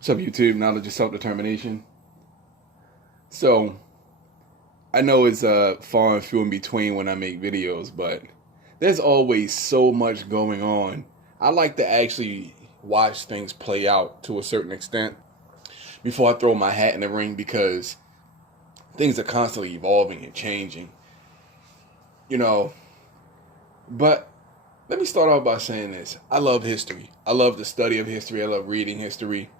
What's up, YouTube? Knowledge of self-determination. So, I know it's far and few in between when I make videos, but there's always so much going on. I like to actually watch things play out to a certain extent before I throw my hat in the ring because things are constantly evolving and changing. You know, but let me start off by saying this. I love history. I love the study of history. I love reading history.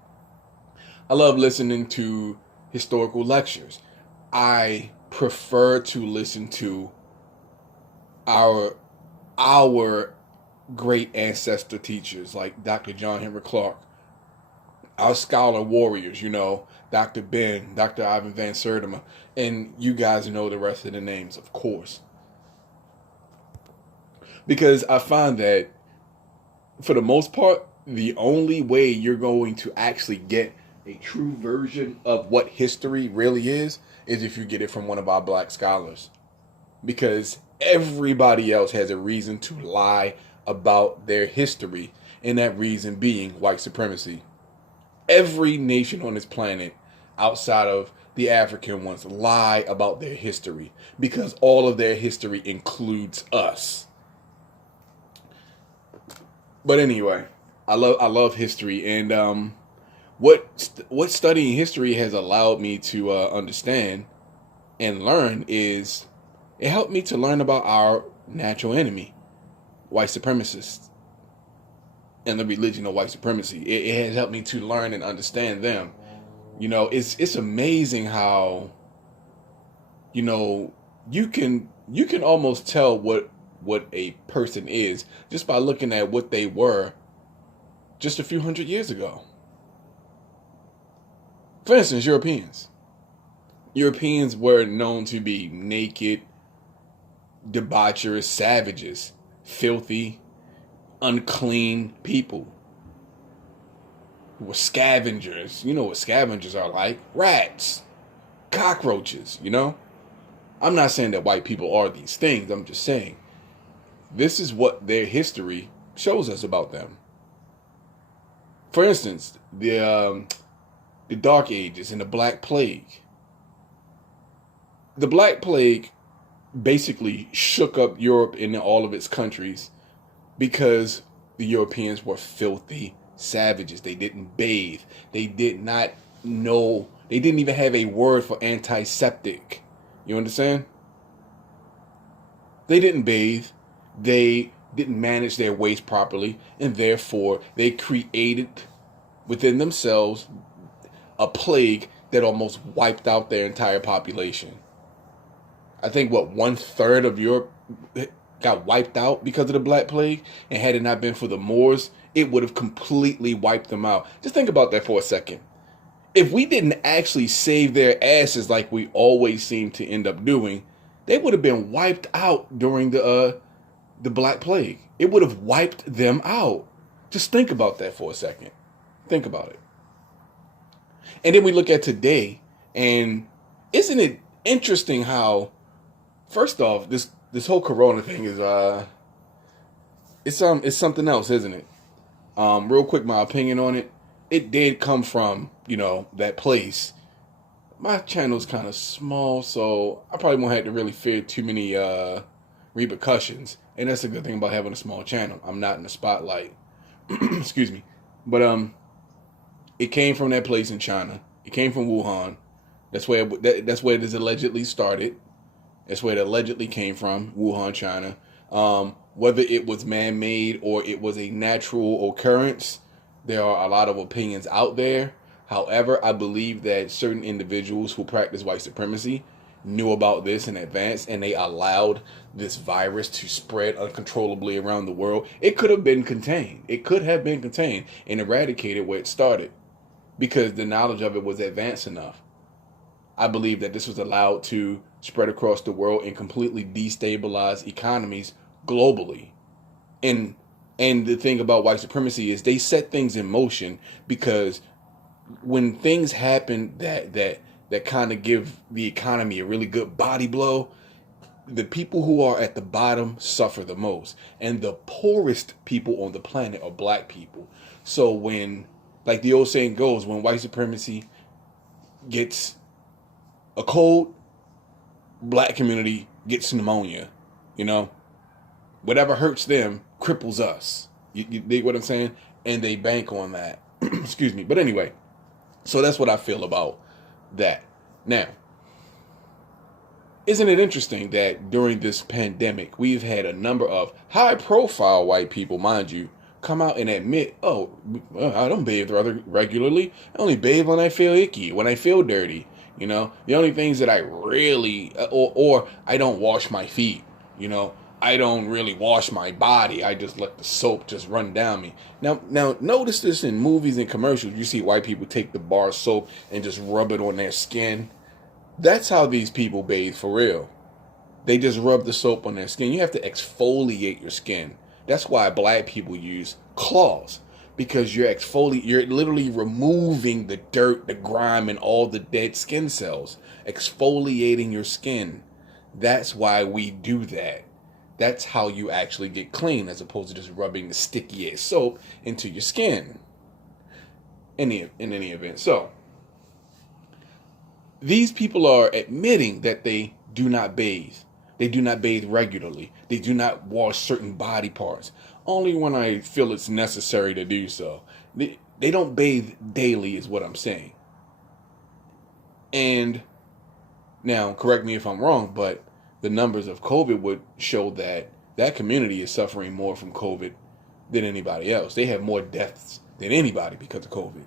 I love listening to historical lectures. I prefer to listen to our our great ancestor teachers like Dr. John Henrik Clarke, our scholar warriors, Dr. Ben, Dr. Ivan Van Sertima, and you guys know the rest of the names, of course. Because I find that for the most part, the only way you're going to actually get a true version of what history really is if you get it from one of our black scholars. Because everybody else has a reason to lie about their history, and that reason being white supremacy. Every nation on this planet outside of the African ones lie about their history because all of their history includes us. But anyway, I love history, and what studying history has allowed me to understand and learn is it helped me to learn about our natural enemy, white supremacists, and the religion of white supremacy. It has helped me to learn and understand them. It's amazing how you can almost tell what a person is just by looking at what they were just a few hundred years ago. For instance, Europeans. Europeans were known to be naked, debaucherous savages, filthy, unclean people who were scavengers. You know what scavengers are like? Rats, cockroaches. I'm not saying that white people are these things. I'm just saying this is what their history shows us about them. For instance, the Dark Ages and the Black Plague. The Black Plague basically shook up Europe and all of its countries because the Europeans were filthy savages. They didn't bathe. They did not know. They didn't even have a word for antiseptic. You understand? They didn't bathe. They didn't manage their waste properly, and therefore they created within themselves a plague that almost wiped out their entire population. I think 1/3 of Europe got wiped out because of the Black Plague, and had it not been for the Moors, it would have completely wiped them out. Just think about that for a second. If we didn't actually save their asses like we always seem to end up doing, they would have been wiped out during the Black Plague. It would have wiped them out. Just think about that for a second. Think about it. And then we look at today, and isn't it interesting how, first off, this whole Corona thing is it's something else, isn't it? Real quick, my opinion on it. It did come from that place. My channel's kind of small, so I probably won't have to really fear too many repercussions. And that's a good thing about having a small channel. I'm not in the spotlight. Excuse me. But it came from that place in China. It came from Wuhan. That's where it is allegedly started. That's where it allegedly came from, Wuhan, China. Whether it was man-made or it was a natural occurrence, there are a lot of opinions out there. However, I believe that certain individuals who practice white supremacy knew about this in advance, and they allowed this virus to spread uncontrollably around the world. It could have been contained. It could have been contained and eradicated where it started because the knowledge of it was advanced enough. I believe that this was allowed to spread across the world and completely destabilize economies globally. And the thing about white supremacy is they set things in motion because when things happen that kind of give the economy a really good body blow, the people who are at the bottom suffer the most. And the poorest people on the planet are black people. So when Like the old saying goes, when white supremacy gets a cold, black community gets pneumonia. You know, whatever hurts them cripples us. You dig what I'm saying? And they bank on that. Excuse me. But anyway, so that's what I feel about that. Now, isn't it interesting that during this pandemic, we've had a number of high-profile white people, mind you, come out and admit, oh, I don't bathe rather regularly. I only bathe when I feel icky, when I feel dirty. You know, the only things that I really, or I don't wash my feet. You know, I don't really wash my body. I just let the soap just run down me. Now, notice this in movies and commercials. You see white people take the bar soap and just rub it on their skin. That's how these people bathe for real. They just rub the soap on their skin. You have to exfoliate your skin. That's why black people use cloths, because you're literally removing the dirt, the grime, and all the dead skin cells. Exfoliating your skin. That's why we do that. That's how you actually get clean, as opposed to just rubbing the sticky ass soap into your skin. In any event. So, these people are admitting that they do not bathe. They do not bathe regularly. They do not wash certain body parts. Only when I feel it's necessary to do so. They don't bathe daily is what I'm saying. And now, correct me if I'm wrong, but the numbers of COVID would show that that community is suffering more from COVID than anybody else. They have more deaths than anybody because of COVID.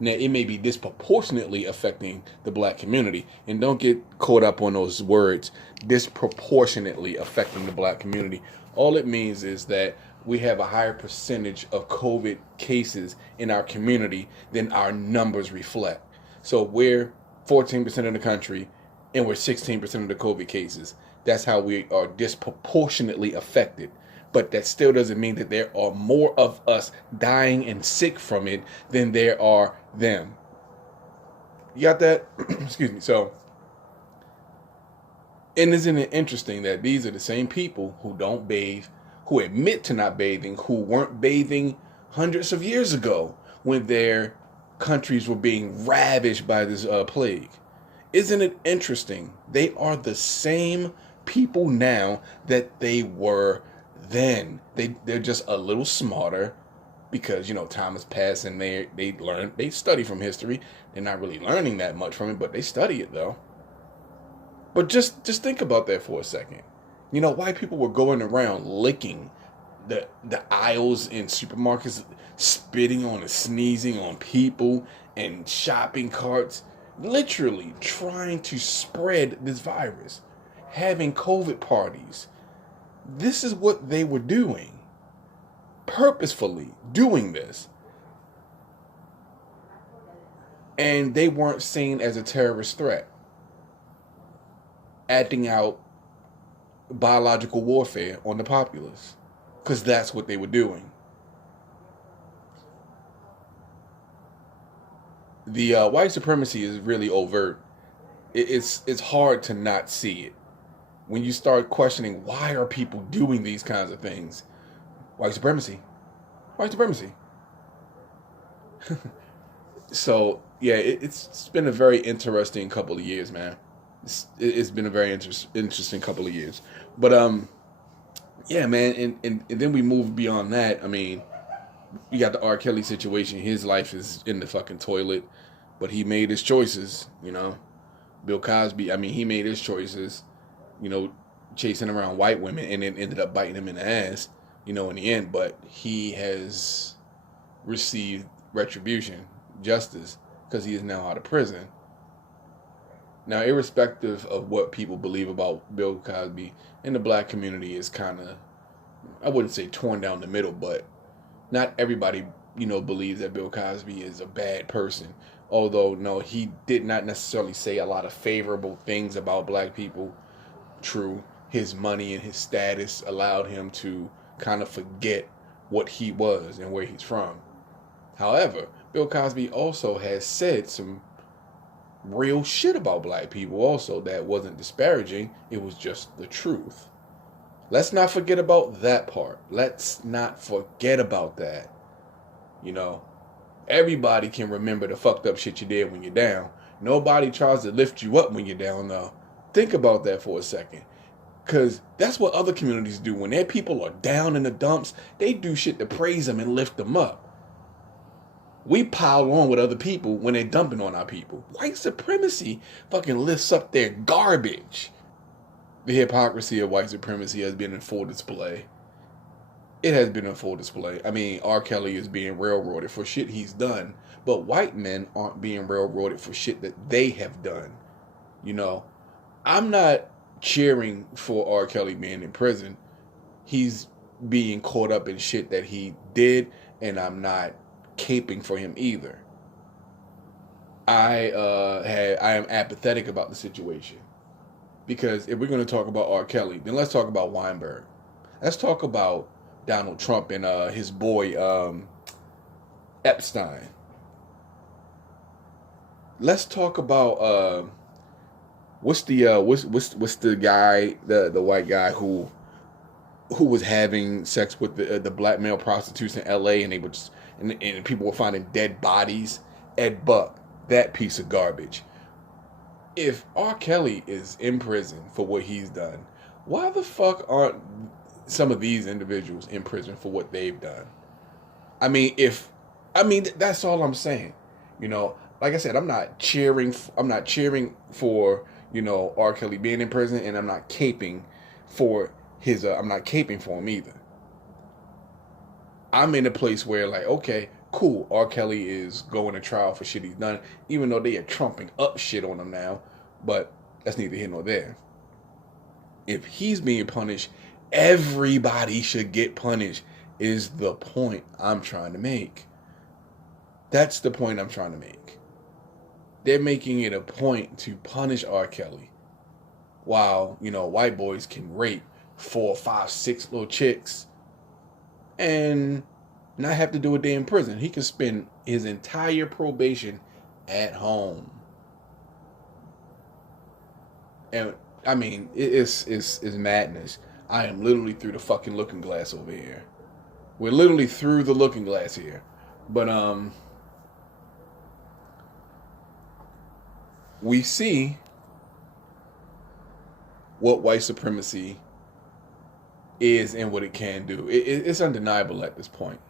Now, it may be disproportionately affecting the black community. And don't get caught up on those words, disproportionately affecting the black community. All it means is that we have a higher percentage of COVID cases in our community than our numbers reflect. So we're 14% of the country, and we're 16% of the COVID cases. That's how we are disproportionately affected. But that still doesn't mean that there are more of us dying and sick from it than there are them. You got that? Excuse me. So, and isn't it interesting that these are the same people who don't bathe, who admit to not bathing, who weren't bathing hundreds of years ago when their countries were being ravaged by this plague? Isn't it interesting? They are the same people now that they were then. They're just a little smarter because, you know, time has passed and they study from history. They're not really learning that much from it, but they study it though. But just think about that for a second. You know, white people were going around licking the aisles in supermarkets, spitting on and sneezing on people and shopping carts, literally trying to spread this virus, having COVID parties. This is what they were doing, purposefully doing this. And they weren't seen as a terrorist threat, acting out biological warfare on the populace, because that's what they were doing. The white supremacy is really overt. It's hard to not see it. When you start questioning, why are people doing these kinds of things? White supremacy. White supremacy. So, yeah, it's been a very interesting couple of years, man. It's been a very interesting couple of years. But, yeah, man, and then we move beyond that. I mean, you got the R. Kelly situation. His life is in the fucking toilet. But he made his choices, you know. Bill Cosby, I mean, he made his choices, you know, chasing around white women, and it ended up biting him in the ass, you know, in the end. But he has received retribution, justice, because he is now out of prison. Now, irrespective of what people believe about Bill Cosby, in the black community is kind of, I wouldn't say torn down the middle, but not everybody, you know, believes that Bill Cosby is a bad person. Although, no, he did not necessarily say a lot of favorable things about black people. True, his money and his status allowed him to kind of forget what he was and where he's from. However, Bill Cosby also has said some real shit about black people also that wasn't disparaging. It was just the truth. Let's not forget about that part. Let's not forget about that. You know, Everybody can remember the fucked up shit you did when you're down. Nobody tries to lift you up when you're down, though. Think about that for a second. Because that's what other communities do. When their people are down in the dumps, they do shit to praise them and lift them up. We pile on with other people when they're dumping on our people. White supremacy fucking lifts up their garbage. The hypocrisy of white supremacy has been in full display. It has been in full display. I mean, R. Kelly is being railroaded for shit he's done, but white men aren't being railroaded for shit that they have done. You know, I'm not cheering for R. Kelly being in prison. He's being caught up in shit that he did, and I'm not caping for him either. I am apathetic about the situation. Because if we're going to talk about R. Kelly, then let's talk about Weinberg. Let's talk about Donald Trump and his boy Epstein. Let's talk about what's the guy, the white guy who was having sex with the black male prostitutes in L.A. and they were just, and people were finding dead bodies. Ed Buck, that piece of garbage. If R. Kelly is in prison for what he's done, why the fuck aren't some of these individuals in prison for what they've done? That's all I'm saying. You know, like I said, I'm not cheering for, you know, R. Kelly being in prison, and I'm not caping for I'm not caping for him either. I'm in a place where, like, okay, cool, R. Kelly is going to trial for shit he's done, even though they are trumping up shit on him now, but that's neither here nor there. If he's being punished, everybody should get punished, is the point I'm trying to make. That's the point I'm trying to make. They're making it a point to punish R. Kelly, while, you know, white boys can rape 4, 5, 6 little chicks and not have to do a day in prison. He can spend his entire probation at home. And I mean, it's madness. I am literally through the fucking looking glass over here. We're literally through the looking glass here. But we see what white supremacy is and what it can do. It's undeniable at this point.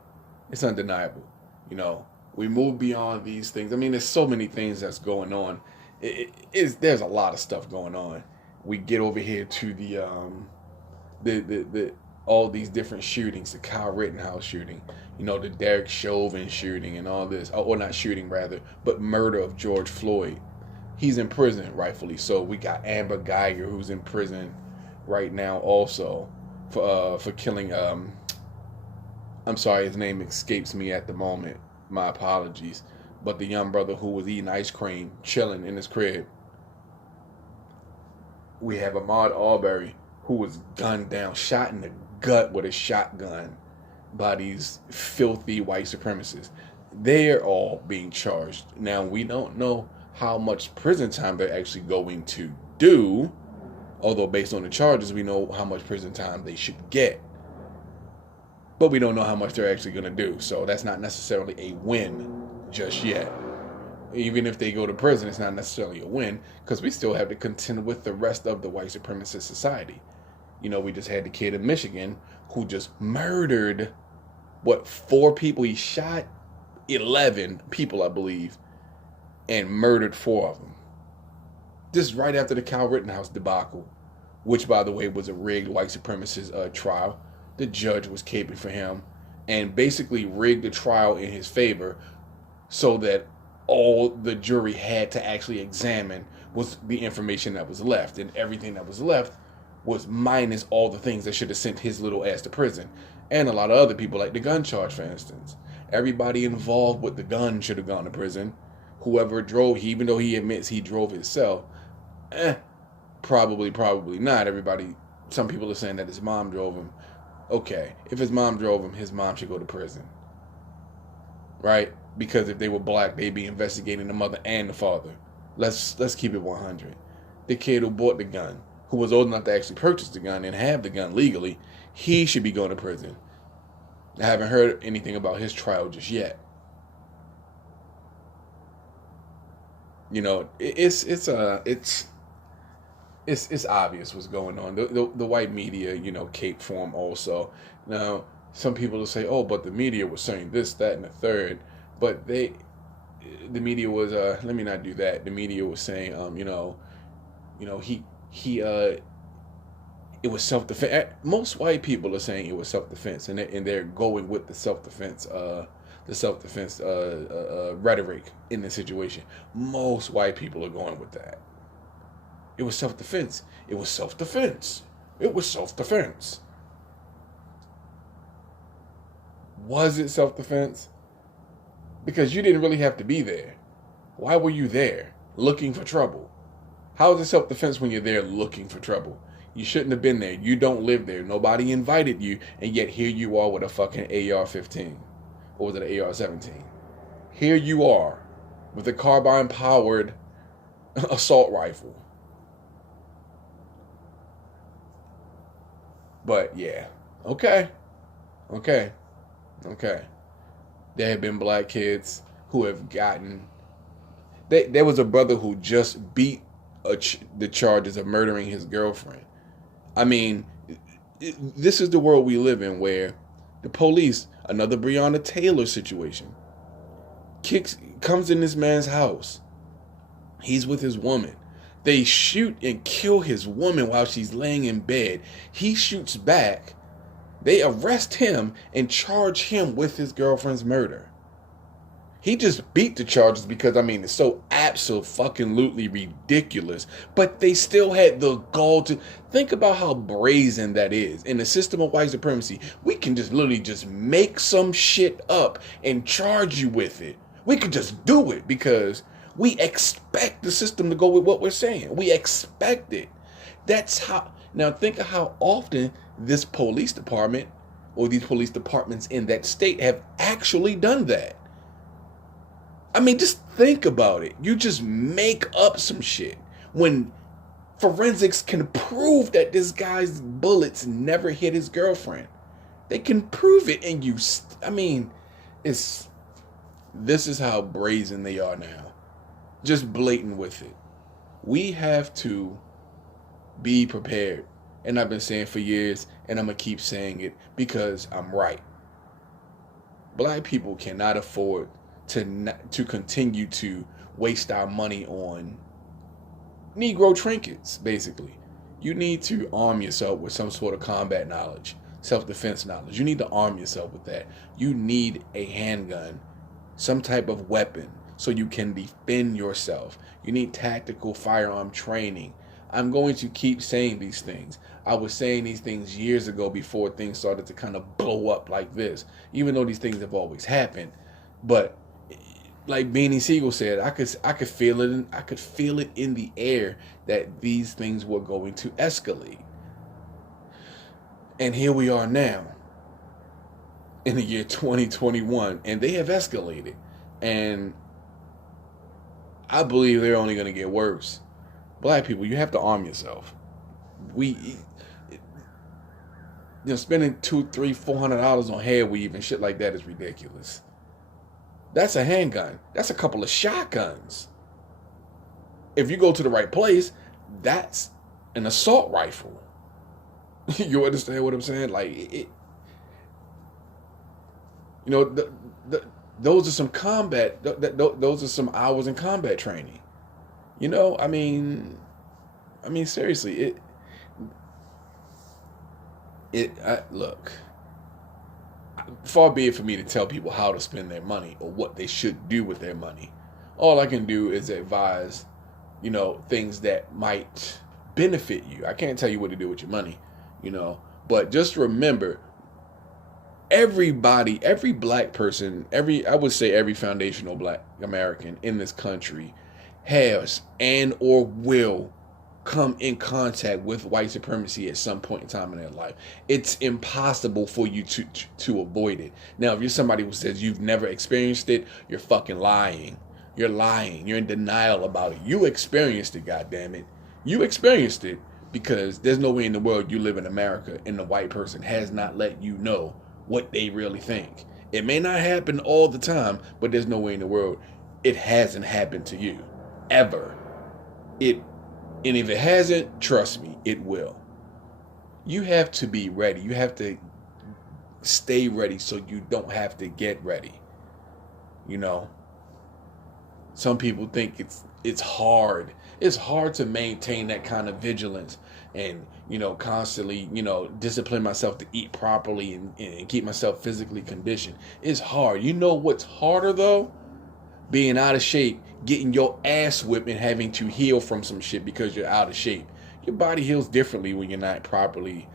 It's undeniable. You know, we move beyond these things. I mean, there's so many things that's going on. There's a lot of stuff going on. We get over here to the all these different shootings, the Kyle Rittenhouse shooting, you know, the Derek Chauvin shooting and all this, or not shooting rather, but murder of George Floyd. He's in prison, rightfully so. We got Amber Geiger, who's in prison right now also for killing, I'm sorry, his name escapes me at the moment. My apologies. But the young brother who was eating ice cream, chilling in his crib. We have Ahmaud Arbery, who was gunned down, shot in the gut with a shotgun by these filthy white supremacists. They're all being charged. Now, we don't know how much prison time they're actually going to do, although based on the charges, we know how much prison time they should get. But we don't know how much they're actually going to do, so that's not necessarily a win just yet. Even if they go to prison, it's not necessarily a win, because we still have to contend with the rest of the white supremacist society. You know, we just had the kid in Michigan who just murdered, 4 people? He shot 11 people, I believe, and murdered 4 of them. This right after the Kyle Rittenhouse debacle, which, by the way, was a rigged white supremacist trial. The judge was caping for him and basically rigged the trial in his favor so that all the jury had to actually examine was the information that was left, and everything that was left was minus all the things that should have sent his little ass to prison, and a lot of other people, like the gun charge, for instance. Everybody involved with the gun should have gone to prison. Whoever drove, even though he admits he drove himself, probably not. Some people are saying that his mom drove him. Okay, if his mom drove him, his mom should go to prison, right? Because if they were black, they'd be investigating the mother and the father. Let's keep it 100. The kid who bought the gun, who was old enough to actually purchase the gun and have the gun legally, he should be going to prison. I haven't heard anything about his trial just yet. It's obvious what's going on. The white media, cape form also. Now, some people will say, "Oh, but the media was saying this, that, and the third." But the media was let me not do that. The media was saying, he it was self defense. Most white people are saying it was self defense, and they're going with the self defense rhetoric in the situation. Most white people are going with that. It was self defense. It was self defense. It was self defense. Was it self defense? Because you didn't really have to be there. Why were you there? Looking for trouble. How is it self defense when you're there looking for trouble? You shouldn't have been there. You don't live there. Nobody invited you, and yet here you are with a fucking AR-15. Or was it an AR-17? Here you are with a carbine-powered assault rifle. But yeah, okay. There have been black kids who have gotten. There was a brother who just beat the charges of murdering his girlfriend. I mean, this is the world we live in, where the police, another Breonna Taylor situation, comes in this man's house. He's with his woman. They shoot and kill his woman while she's laying in bed. He shoots back. They arrest him and charge him with his girlfriend's murder. He just beat the charges because, it's so absolutely ridiculous. But they still had the gall to think about how brazen that is. In the system of white supremacy, we can just literally just make some shit up and charge you with it. We could just do it because we expect the system to go with what we're saying. We expect it. That's how. Now think of how often this police department or these police departments in that state have actually done that. Just think about it. You just make up some shit when forensics can prove that this guy's bullets never hit his girlfriend. They can prove it, and this is how brazen they are now. Just blatant with it. We have to be prepared. And I've been saying for years, and I'm going to keep saying it because I'm right. Black people cannot afford to continue to waste our money on Negro trinkets, basically. You need to arm yourself with some sort of combat knowledge, self-defense knowledge. You need to arm yourself with that. You need a handgun, some type of weapon, so you can defend yourself. You need tactical firearm training. I'm going to keep saying these things. I was saying these things years ago before things started to kind of blow up like this, even though these things have always happened. But like Beanie Siegel said, I could feel it. I could feel it in the air that these things were going to escalate. And here we are now, in the year 2021, and they have escalated. And I believe they're only going to get worse. Black people, you have to arm yourself. Spending $200, $300, $400 on hair weave and shit like that is ridiculous. That's a handgun. That's a couple of shotguns. If you go to the right place, that's an assault rifle. You understand what I'm saying? Like, those are some combat. Those are some hours in combat training. Seriously, look. Far be it for me to tell people how to spend their money or what they should do with their money. All I can do is advise, things that might benefit you. I can't tell you what to do with your money, but just remember, everybody, every black person, I would say every foundational black American in this country has and or will come in contact with white supremacy at some point in time in their life. It's impossible for you to avoid it. Now, if you're somebody who says you've never experienced it, you're fucking lying. You're lying. You're in denial about it. You experienced it, goddammit. You experienced it because there's no way in the world you live in America and the white person has not let you know what they really think. It may not happen all the time, but there's no way in the world it hasn't happened to you. ever. It and if it hasn't, trust me, it will. You have to be ready. You have to stay ready so you don't have to get ready. You know, some people think it's hard. It's hard to maintain that kind of vigilance and constantly discipline myself to eat properly and keep myself physically conditioned. It's hard. You know what's harder though? Being out of shape, getting your ass whipped and having to heal from some shit because you're out of shape. Your body heals differently when you're not properly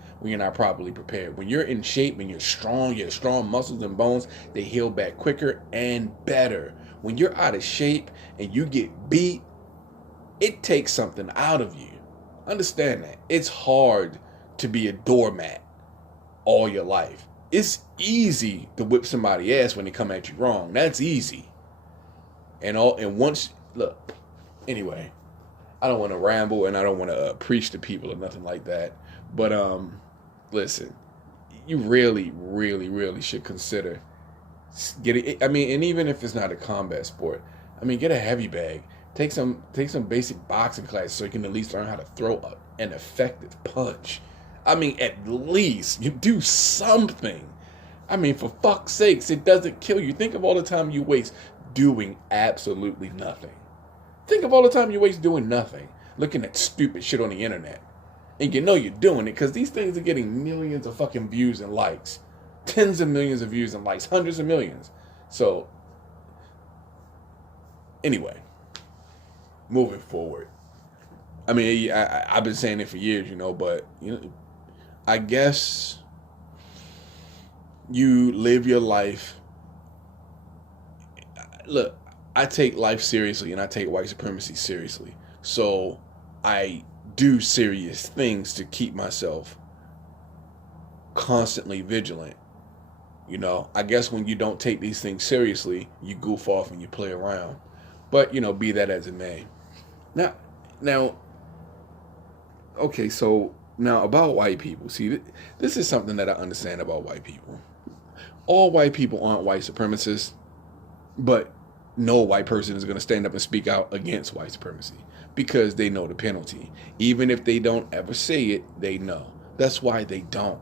prepared. When you're in shape and you're strong, you have strong muscles and bones, they heal back quicker and better. When you're out of shape and you get beat, it takes something out of you. Understand that. It's hard to be a doormat all your life. It's easy to whip somebody's ass when they come at you wrong. That's easy. And once, look, anyway, I don't want to ramble and I don't want to preach to people or nothing like that. But listen, you really, really, really should consider getting. I mean, and even if it's not a combat sport, I mean, get a heavy bag. Take some basic boxing classes so you can at least learn how to throw an effective punch. I mean, at least you do something. I mean, for fuck's sakes, it doesn't kill you. Think of all the time you waste doing absolutely nothing. Think of all the time you waste doing nothing, looking at stupid shit on the internet. And you know you're doing it because these things are getting millions of fucking views and likes. Tens of millions of views and likes. Hundreds of millions. So, anyway, moving forward. I mean, I've been saying it for years, but, I guess you live your life. Look, I take life seriously and I take white supremacy seriously. So I do serious things to keep myself constantly vigilant. I guess when you don't take these things seriously, you goof off and you play around. But, be that as it may. Now, okay, so now about white people. See, this is something that I understand about white people. All white people aren't white supremacists, but no white person is going to stand up and speak out against white supremacy because they know the penalty. Even if they don't ever say it, they know. That's why they don't.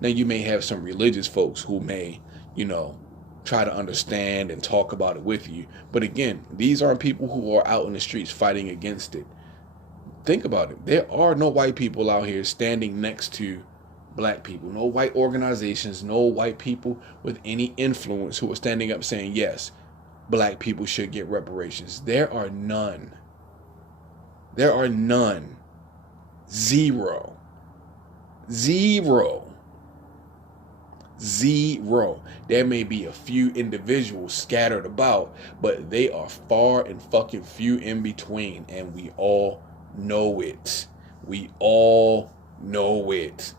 Now, you may have some religious folks who may, try to understand and talk about it with you. But again, these aren't people who are out in the streets fighting against it. Think about it. There are no white people out here standing next to black people. No white organizations, no white people with any influence who are standing up saying, yes, black people should get reparations. There are none. There are none. Zero. There may be a few individuals scattered about, but they are far and fucking few in between, and we all know it. We all know it.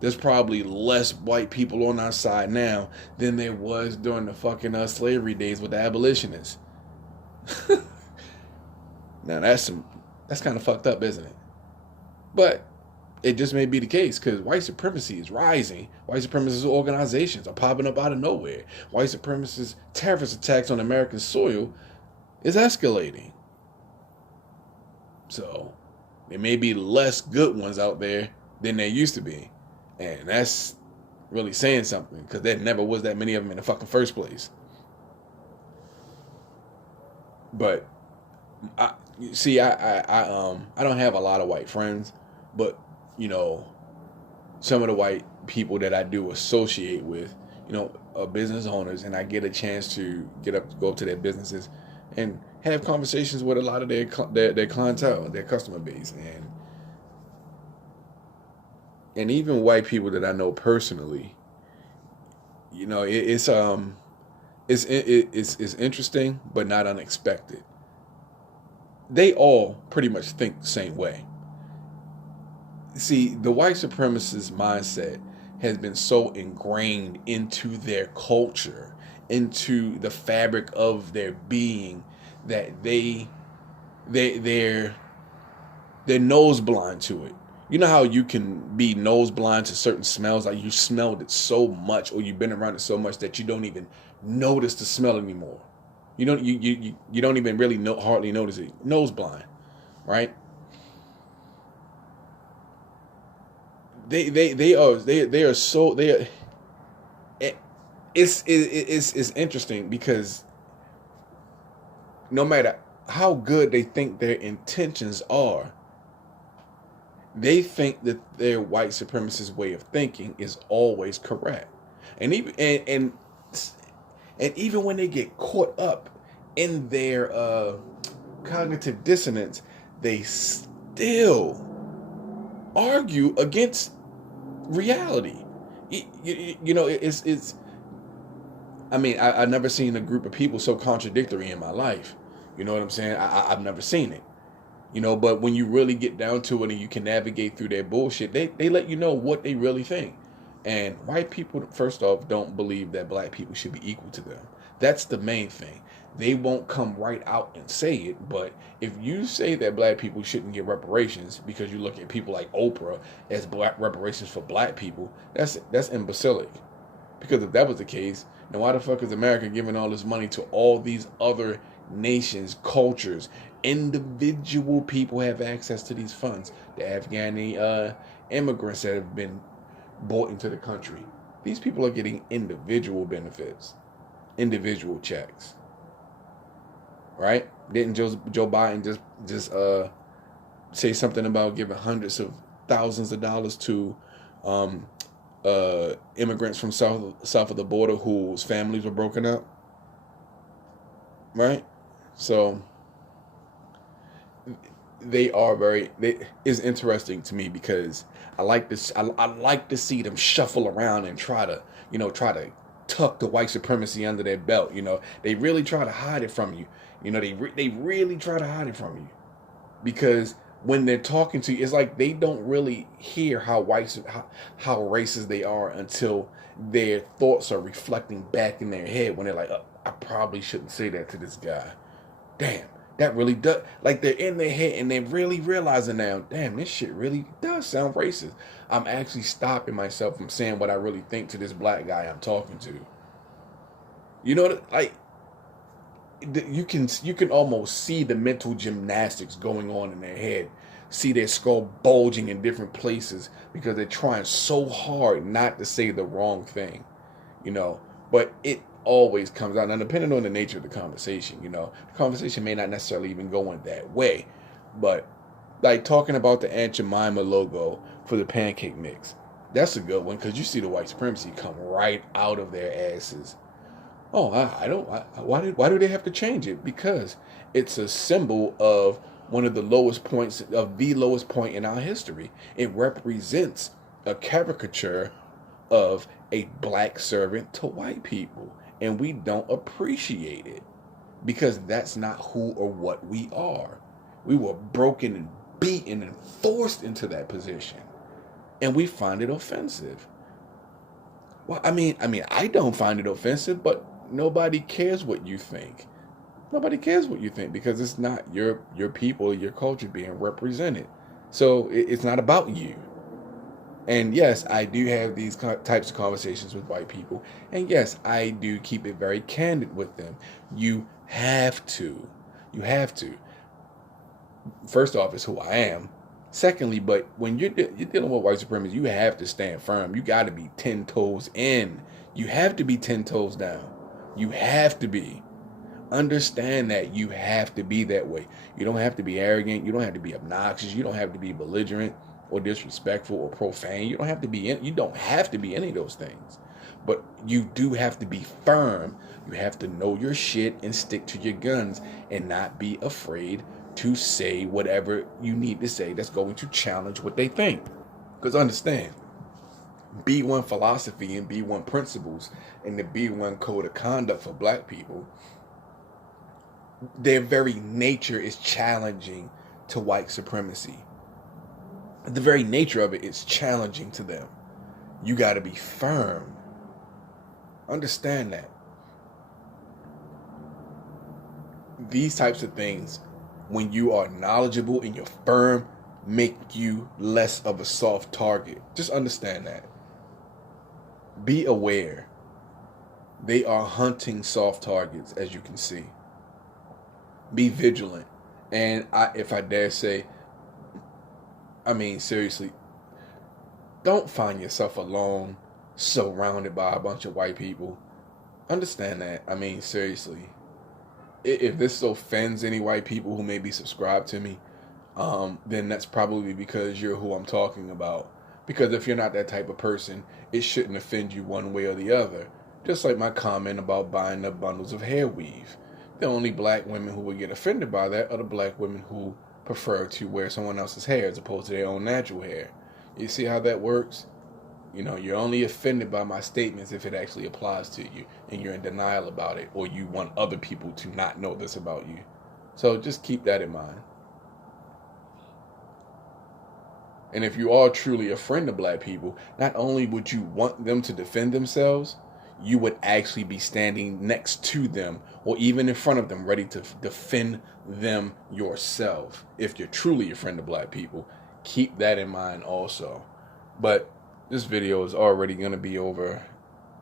There's probably less white people on our side now than there was during the fucking slavery days with the abolitionists. Now that's kind of fucked up, isn't it? But it just may be the case because white supremacy is rising. White supremacist organizations are popping up out of nowhere. White supremacist terrorist attacks on American soil is escalating. So there may be less good ones out there than there used to be. And that's really saying something because there never was that many of them in the fucking first place. But I don't have a lot of white friends, but some of the white people that I do associate with, are business owners, and I get a chance to go up to their businesses and have conversations with a lot of their clientele, their customer base, and even white people that I know personally. It's interesting, but not unexpected. They all pretty much think the same way. See, the white supremacist mindset has been so ingrained into their culture, into the fabric of their being, that they're nose blind to it. You know how you can be nose blind to certain smells, like you smelled it so much or you've been around it so much that you don't even notice the smell anymore. You don't even really hardly notice it. Nose blind, right? They are so they are. It's interesting because no matter how good they think their intentions are, they think that their white supremacist way of thinking is always correct, and even when they get caught up in their cognitive dissonance, they still argue against reality. It's. I mean, I've never seen a group of people so contradictory in my life. You know what I'm saying? I've never seen it. But when you really get down to it and you can navigate through their bullshit, they let you know what they really think. And white people, first off, don't believe that black people should be equal to them. That's the main thing. They won't come right out and say it, but if you say that black people shouldn't get reparations because you look at people like Oprah as black reparations for black people, that's imbecilic. Because if that was the case, then why the fuck is America giving all this money to all these other nations, cultures, individual people have access to these funds? The Afghani immigrants that have been brought into the country. These people are getting individual benefits, individual checks. Right? Didn't Joe Biden just say something about giving hundreds of thousands of dollars to immigrants from south of the border whose families were broken up? Right? So it's interesting to me because I like this. I like to see them shuffle around and try to tuck the white supremacy under their belt. They really try to hide it from you. They really try to hide it from you, because when they're talking to you, it's like they don't really hear how racist they are until their thoughts are reflecting back in their head when they're like, I probably shouldn't say that to this guy. Damn, that really does. Like, they're in their head and they're really realizing now, damn, this shit really does sound racist. I'm actually stopping myself from saying what I really think to this black guy I'm talking to. Like, you can almost see the mental gymnastics going on in their head. See their skull bulging in different places because they're trying so hard not to say the wrong thing. But it always comes out. Now, depending on the nature of the conversation, the conversation may not necessarily even go in that way. But like talking about the Aunt Jemima logo for the pancake mix, that's a good one because you see the white supremacy come right out of their asses. Oh, I don't. Why do they have to change it? Because it's a symbol of one of the lowest points of the lowest point in our history. It represents a caricature of a black servant to white people, and we don't appreciate it because that's not who or what we are. We were broken and beaten and forced into that position, and we find it offensive. Well, I mean, I don't find it offensive, but nobody cares what you think. Nobody cares what you think because it's not your people, your culture being represented. So it's not about you. And yes, I do have these types of conversations with white people. And yes, I do keep it very candid with them. You have to. You have to. First off, it's who I am. Secondly, but when you're dealing with white supremacy, you have to stand firm. You got to be 10 toes in. You have to be 10 toes down. You have to be. Understand that you have to be that way. You don't have to be arrogant. You don't have to be obnoxious. You don't have to be belligerent or disrespectful or profane. You don't have to be any of those things. But you do have to be firm. You have to know your shit and stick to your guns and not be afraid to say whatever you need to say that's going to challenge what they think. Because understand, B1 philosophy and B1 principles and the B1 code of conduct for black people, their very nature is challenging to white supremacy. The very nature of it is challenging to them. You got to be firm. Understand that. These types of things, when you are knowledgeable and you're firm, make you less of a soft target. Just understand that. Be aware. They are hunting soft targets, as you can see. be vigilant. And if I dare say, I mean, seriously, don't find yourself alone, surrounded by a bunch of white people. Understand that. I mean, seriously, if this offends any white people who may be subscribed to me, then that's probably because you're who I'm talking about. Because if you're not that type of person, it shouldn't offend you one way or the other. Just like my comment about buying the bundles of hair weave. The only black women who would get offended by that are the black women who prefer to wear someone else's hair as opposed to their own natural hair. You see how that works? You know, you're only offended by my statements if it actually applies to you and you're in denial about it, or you want other people to not know this about you. So just keep that in mind. And if you are truly a friend of black people, not only would you want them to defend themselves, you would actually be standing next to them or even in front of them ready to defend them yourself. If you're truly a friend of black people, keep that in mind also. But this video is already going to be over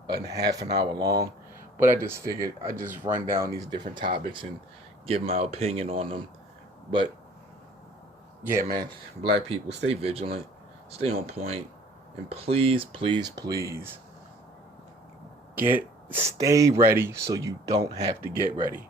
a half an hour long. But I just figured I'd just run down these different topics and give my opinion on them. But yeah, man, black people, stay vigilant, stay on point, and please, please, please, stay ready so you don't have to get ready.